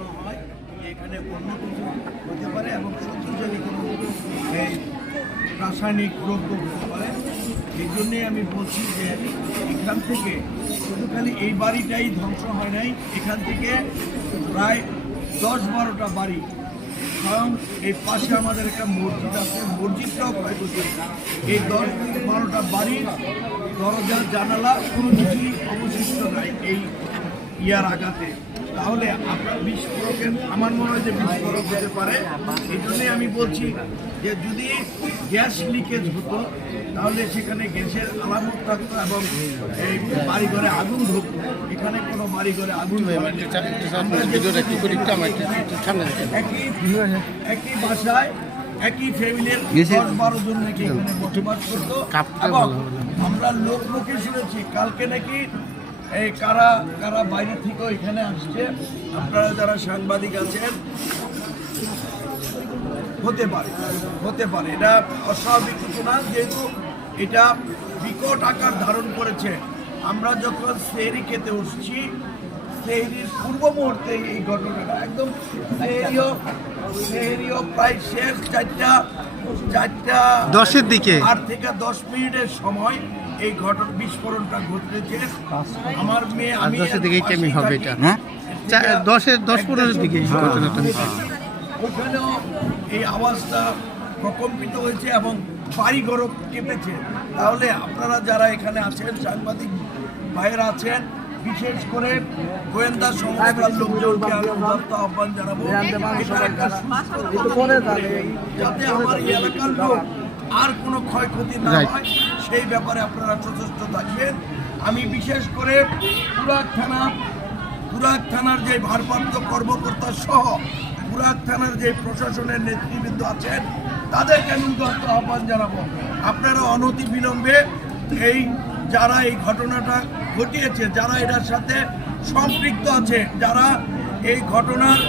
মনে হয় যে এখানে অন্য কিছু হতে পারে এবং শক্তিশালী কোনো এই রাসায়নিক দ্রব্য হতে পারে। এই জন্যে আমি বলছি যে এখান থেকে শুধু খালি এই বাড়িটাই ধ্বংস হয় নাই, এখান থেকে প্রায় 10-12টা বাড়ি, স্বয়ং এই পাশে আমাদের একটা মসজিদ আছে, মসজিদটাও ক্ষয়ক্ষতি। এই 10-12টা বাড়ির দরজা জানালা কোনো কিছুই অবশিষ্ট নাই এই ইয়ার আঘাতে। তাহলে আপনার বিস্ফোরকের আমার মনে হয় যে বিস্ফোরক হতে পারে। এই জন্যই আমি বলছি যে যদি গ্যাস লিকেজ হতো তাহলে সেখানে গ্যাসের আলামত থাকতো এবং এই বাড়িঘরে আগুন ধরতো। এখানে কোনো বাড়িঘরে আগুন একই বাসায় একই ফ্যামিলির 10-12 জন নাকি এখানে বসবাস করতো। এবং আমরা লোকে শুনেছি কালকে নাকি এই কারা কারা বাইরে থেকেও এখানে আসছে। আপনারা যারা সাংবাদিক আছেন, হতে পারে এটা অস্বাভাবিক কিছু না, যেহেতু এটা বিকট আকার ধারণ করেছে। আমরা যখন সেহরি খেতে উঠছি, সেহরির পূর্ব মুহূর্তে এই ঘটনাটা একদম সেহরিও প্রায় শেষ 4:10 দিকে 8 থেকে 10 মিনিটের সময় এই ঘটনা বিস্ফোরণটা ঘটেছে। আমার মেয়ে আমি 10-এর দিকে কেমন হবে এটা, হ্যাঁ 10-15 দিকে ঘটনাটা ওখানেও এই আওয়াজটা প্রকম্পিত হয়েছে এবং বাড়িঘরও কেঁপেছে। তাহলে আপনারা যারা এখানে আছেন, সাংবাদিক ভাইয়েরা আছেন, বিশেষ করে গোয়েন্দা সংস্থার লোকজনকে আমি উদাত্ত আহ্বান জানাবো যাতে আমার এই এলাকার লোক আর কোনো ক্ষয়ক্ষতি না হয় সেই ব্যাপারে আপনারা সচেষ্ট থাকবেন। আমি বিশেষ করে পুরাক থানার যে ভারপ্রাপ্ত কর্মকর্তা সহ পুরাক থানার যে প্রশাসনের নেতৃবৃন্দ আছেন তাদেরকে আমি উদাত্ত আহ্বান জানাবো, আপনারা অনতি বিলম্বে যারা এই ঘটনাটা ঘটিয়েছে, যারা এটার সাথে সম্পৃক্ত আছে, যারা এই ঘটনার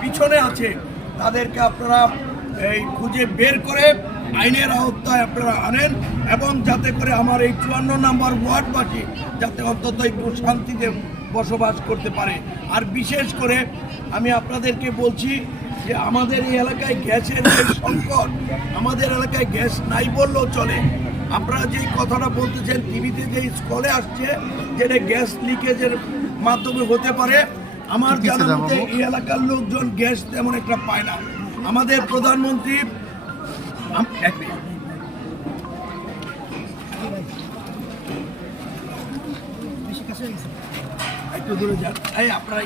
পিছনে আছে, তাদেরকে আপনারা খুঁজে বের করে আইনের আওতায় আপনারা আনেন এবং যাতে করে আমার এই 54 নম্বর ওয়ার্ডবাসী যাতে অন্তত একটু শান্তিতে বসবাস করতে পারে। আর বিশেষ করে আমি আপনাদেরকে বলছি যে আমাদের এই এলাকায় গ্যাসের যে সংকট, আমাদের এলাকায় গ্যাস নাই বললেও চলে। আপনারা যেই কথাটা বলতেছেন টিভিতে যে স্কলে আসছে যেটা গ্যাস লিকেজের মাধ্যমে হতে পারে, আমার জানা মতে এই এলাকার লোকজন গ্যাস তেমন একটা পায় না। আমাদের প্রধানমন্ত্রী একটু দূরে যান, আপনারা